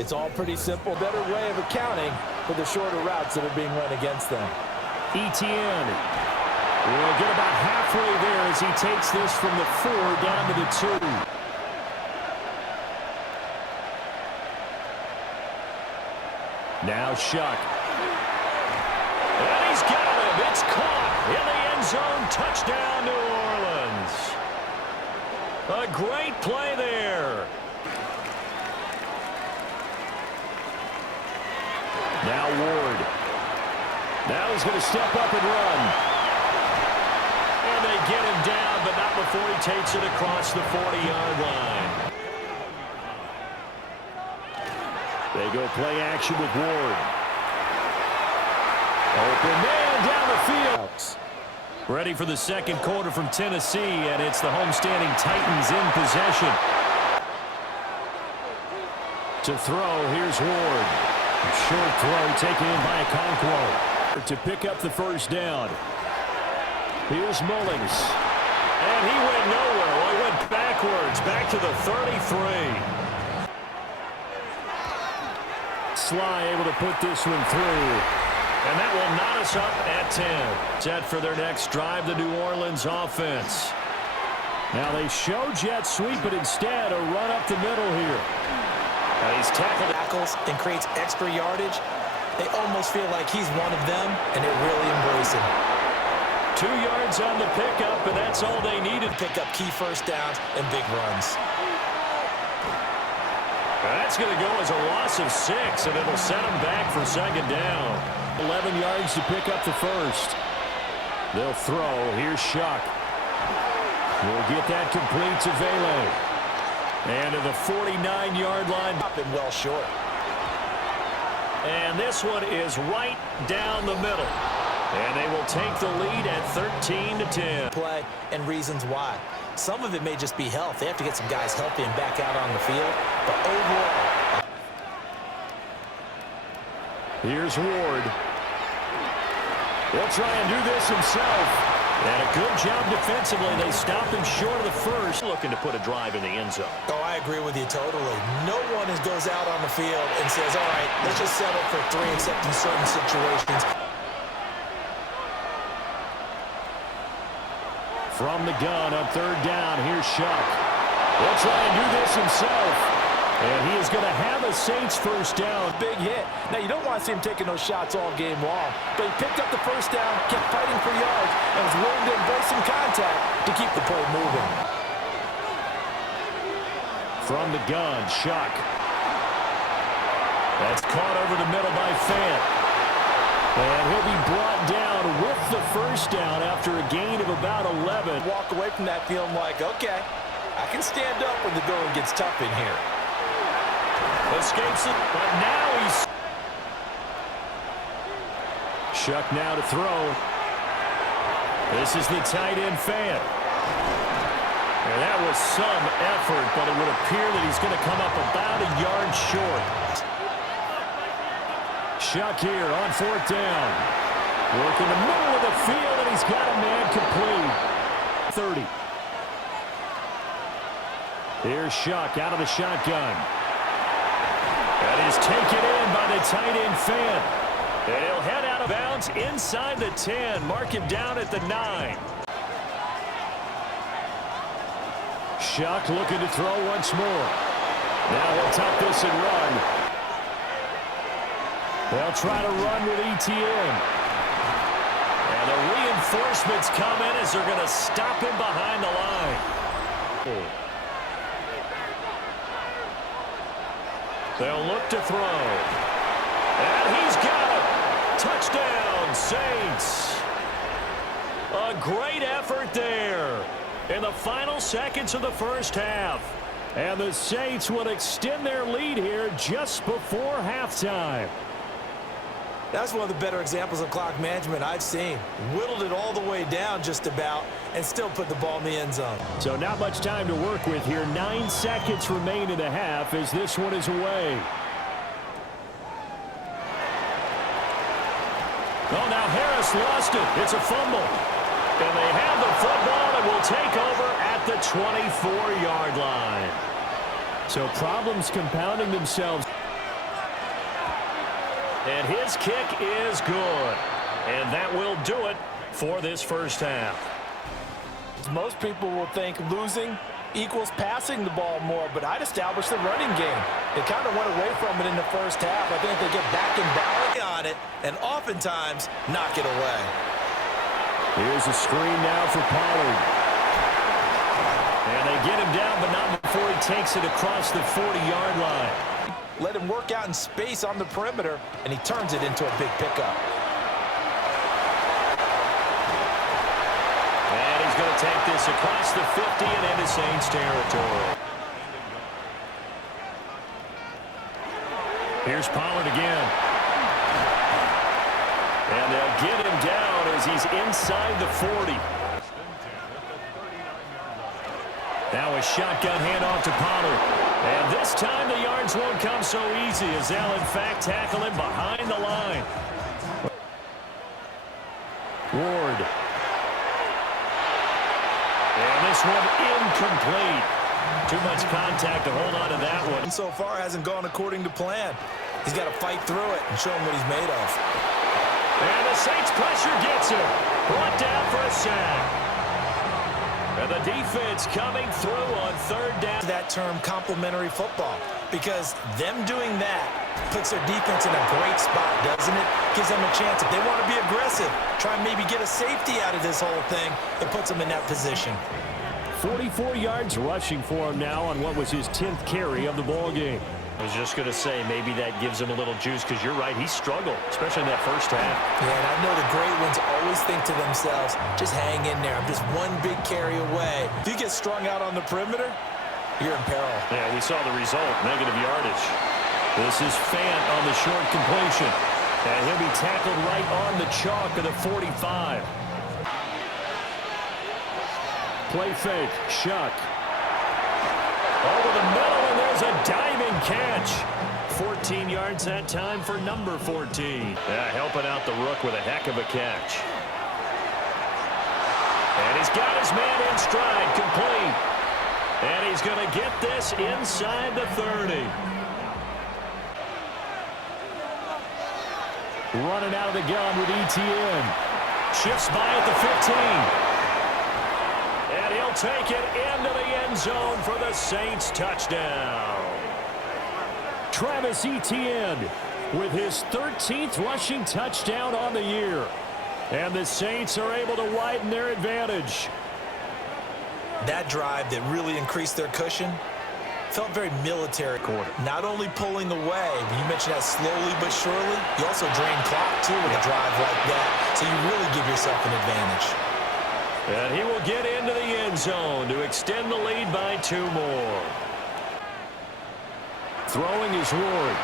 It's all pretty simple. Better way of accounting for the shorter routes that are being run against them. Etienne will get about halfway there as he takes this from the 4 down to the 2. Now Shuck. And he's got him. It's caught in the end zone. Touchdown, New Orleans. A great play there. Now Ward. Now he's going to step up and run. And they get him down, but not before he takes it across the 40-yard line. They go play action with Ward. Open man down the field. Ready for the second quarter from Tennessee, and it's the homestanding Titans in possession. To throw, here's Ward. Short throw taken in by Okonkwo to pick up the first down. Here's Mullings. And he went nowhere. Well, he went backwards, back to the 33. Sly able to put this one through. And that will knot us up at 10. Set for their next drive, the New Orleans offense. Now they show jet sweep, but instead a run up the middle here. He's tackled tackles and creates extra yardage. They almost feel like he's one of them, and they really embrace him. 2 yards on the pickup, and that's all they needed. Pick up key first downs and big runs. That's going to go as a loss of 6, and it'll set them back for second down. 11 yards to pick up the first. They'll throw. Here's Shuck. We'll get that complete to Vele. And to the 49-yard line. Up and well short. And this one is right down the middle. And they will take the lead at 13-10. Play and reasons why. Some of it may just be health. They have to get some guys healthy and back out on the field. But overall. Here's Ward. He'll try and do this himself. And a good job defensively. They stop him short of the first. Looking to put a drive in the end zone. Oh, I agree with you totally. No one goes out on the field and says, all right, let's just settle for 3 except in certain situations. From the gun on third down, here's Shuck. He'll try and do this himself. And he is going to have a Saints first down. Big hit. Now, you don't want to see him taking those shots all game long. But he picked up the first down, kept fighting for yards, and was willing to embrace some contact to keep the play moving. From the gun, Shuck. That's caught over the middle by Fant. And he'll be brought down with the first down after a gain of about 11. Walk away from that feeling like, okay, I can stand up when the going gets tough in here. Escapes it, but now he's... Shuck now to throw. This is the tight end Fant. And that was some effort, but it would appear that he's going to come up about a yard short. Shuck here on fourth down. Work in the middle of the field, and he's got a man complete. 30. Here's Shuck out of the shotgun. That is taken in by the tight end Fant. And he'll head out of bounds inside the 10. Mark him down at the 9. Shuck looking to throw once more. Now he'll top this and run. They'll try to run with Etienne. And the reinforcements come in as they're going to stop him behind the line. They'll look to throw. And he's got it. Touchdown, Saints. A great effort there in the final seconds of the first half. And the Saints will extend their lead here just before halftime. That's one of the better examples of clock management I've seen. Whittled it all the way down just about and still put the ball in the end zone. So not much time to work with here. 9 seconds remain in the half as this one is away. Oh, now Harris lost it. It's a fumble. And they have the football and will take over at the 24-yard line. So problems compounding themselves. And his kick is good. And that will do it for this first half. Most people will think losing equals passing the ball more, but I'd establish the running game. They kind of went away from it in the first half. I think they get back in balance on it and oftentimes knock it away. Here's a screen now for Pollard. And they get him down, but not before he takes it across the 40-yard line. Let him work out in space on the perimeter, and he turns it into a big pickup. And he's going to take this across the 50 and into Saints territory. Here's Pollard again. And they'll get him down as he's inside the 40. Now a shotgun handoff to Pollard. And this time the yards won't come so easy as they'll in fact tackle him behind the line. Ward. And this one incomplete. Too much contact to hold on to that one. So far hasn't gone according to plan. He's got to fight through it and show him what he's made of. And the Saints pressure gets him. Brought down for a sack. And the defense coming through on third down. That term complementary football, because them doing that puts their defense in a great spot, doesn't it? Gives them a chance. If they want to be aggressive, try and maybe get a safety out of this whole thing, it puts them in that position. 44 yards rushing for him now on what was his 10th carry of the ball game. I was just going to say, maybe that gives him a little juice, because you're right, he struggled, especially in that first half. Yeah, and I know the great ones always think to themselves, just hang in there. I'm just one big carry away. If you get strung out on the perimeter, you're in peril. Yeah, we saw the result, negative yardage. This is Fant on the short completion. And he'll be tackled right on the chalk of the 45. Play fake, Shuck. Over the middle, and there's a diving catch. 14 yards that time for number 14. Yeah, helping out the Rook with a heck of a catch. And he's got his man in stride, complete. And he's going to get this inside the 30. Running out of the gun with ETN. Shifts by at the 15. And he'll take it into the end zone for the Saints touchdown. Travis Etienne with his 13th rushing touchdown on the year. And the Saints are able to widen their advantage. That drive that really increased their cushion felt very military. Not only pulling away, but you mentioned that slowly but surely, you also drain clock too with a drive like that. So you really give yourself an advantage. And he will get into the end zone to extend the lead by 2 more. Throwing is Ward.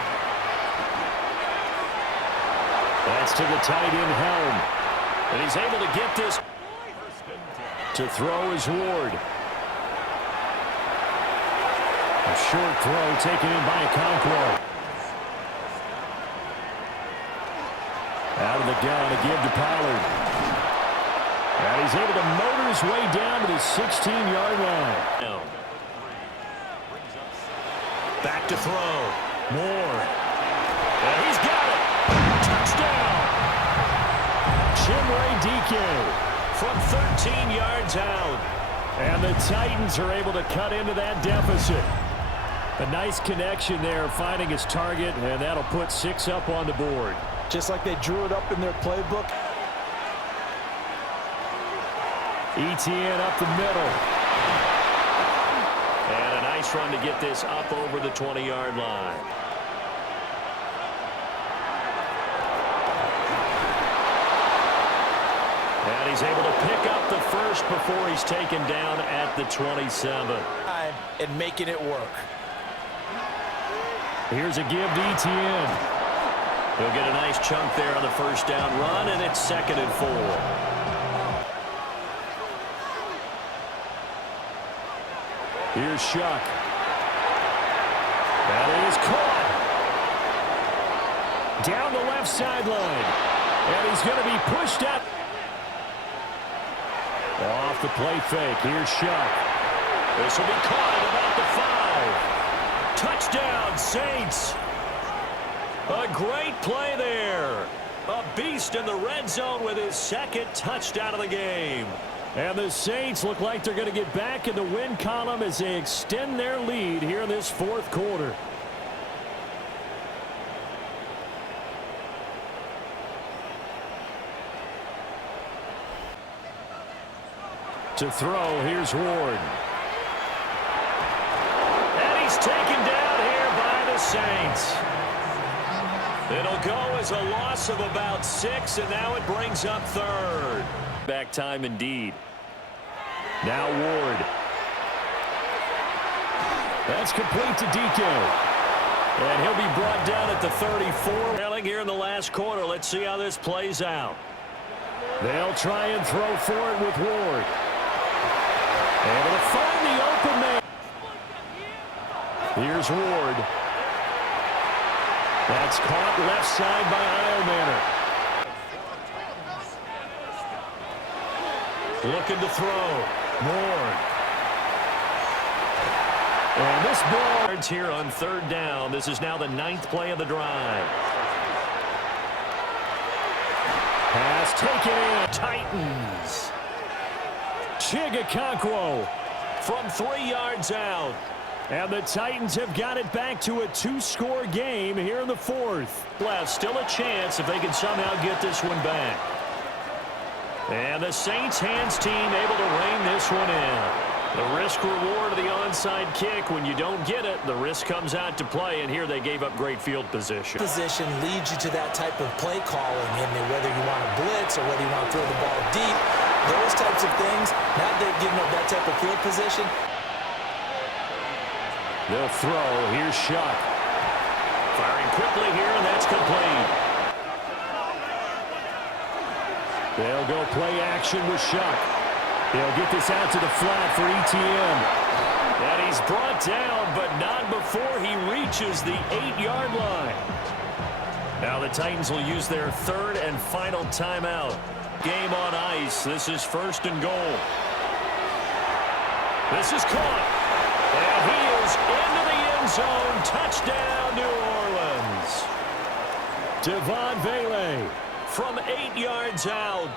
That's to the tight end Helm. And he's able to get this. To throw is Ward. A short throw taken in by Okonkwo. Out of the gun to give to Pollard. And he's able to motor his way down to the 16-yard line. Back to throw. Moore. And he's got it. Touchdown. Chimere Dike from 13 yards out. And the Titans are able to cut into that deficit. A nice connection there, finding his target, and that'll put 6 up on the board. Just like they drew it up in their playbook. Etienne up the middle. And a nice run to get this up over the 20-yard line. And he's able to pick up the first before he's taken down at the 27. And making it work. Here's a give to Etienne. He'll get a nice chunk there on the first down run, and it's 2nd and 4. Here's Shuck. That is caught. Down the left sideline. And he's going to be pushed up. Off the play fake. Here's Shuck. This will be caught at about the 5. Touchdown, Saints. A great play there. A beast in the red zone with his second touchdown of the game. And the Saints look like they're going to get back in the win column as they extend their lead here in this fourth quarter. To throw, here's Ward. And he's taken down here by the Saints. It'll go as a loss of about 6, and now it brings up third. Back time indeed. Now Ward. That's complete to DK. And he'll be brought down at the 34. Trailing here in the last quarter. Let's see how this plays out. They'll try and throw for it with Ward. Able to find the open man. Here's Ward. That's caught left side by Eilmanner. Looking to throw. Ward. And this ball here on third down. This is now the 9th play of the drive. Pass taken in. Titans. Chigakonkwo from 3 yards out. And the Titans have got it back to a 2-score game here in the fourth. Left, still a chance if they can somehow get this one back. And the Saints hands team able to rein this one in. The risk-reward of the onside kick. When you don't get it, the risk comes out to play, and here they gave up great field position. Position leads you to that type of play calling, and whether you want to blitz or whether you want to throw the ball deep, those types of things, now they've given up that type of field position. They'll throw. Here's Shuck. Firing quickly here, and that's complete. They'll go play action with Shuck. They'll get this out to the flat for ETN. And he's brought down, but not before he reaches the 8-yard line. Now the Titans will use their third and final timeout. Game on ice. This is 1st and goal. This is caught. And he is into the end zone. Touchdown, New Orleans. Devon Vele from 8 yards out.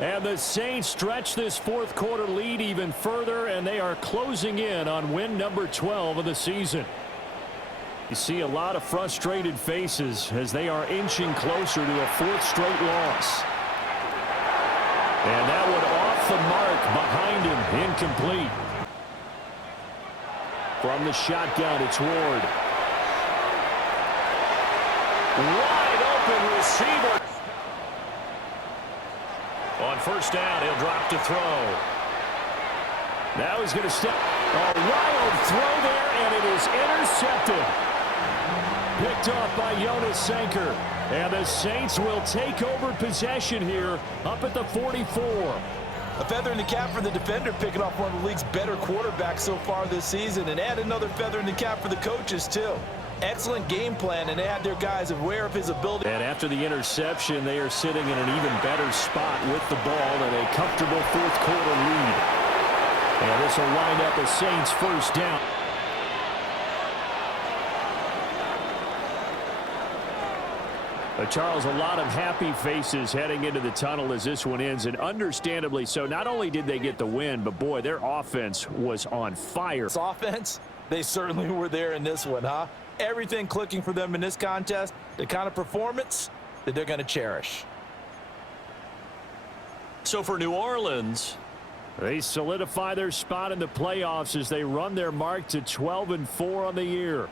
And the Saints stretch this fourth quarter lead even further, and they are closing in on win number 12 of the season. You see a lot of frustrated faces as they are inching closer to a 4th straight loss. And that one off the mark behind him, incomplete. From the shotgun, it's Ward. Wide open receiver. On first down, he'll drop to throw. Now he's going to step. A wild throw there, and it is intercepted. Picked off by Jonas Sanker. And the Saints will take over possession here up at the 44. A feather in the cap for the defender, picking off one of the league's better quarterbacks so far this season, and add another feather in the cap for the coaches, too. Excellent game plan, and they had their guys aware of his ability. And after the interception, they are sitting in an even better spot with the ball and a comfortable fourth quarter lead. And this will wind up a Saints first down. Charles, a lot of happy faces heading into the tunnel as this one ends, and understandably so. Not only did they get the win, but boy, their offense was on fire. This offense, they certainly were there in this one, huh? Everything clicking for them in this contest, the kind of performance that they're going to cherish. So for New Orleans, they solidify their spot in the playoffs as they run their mark to 12-4 on the year.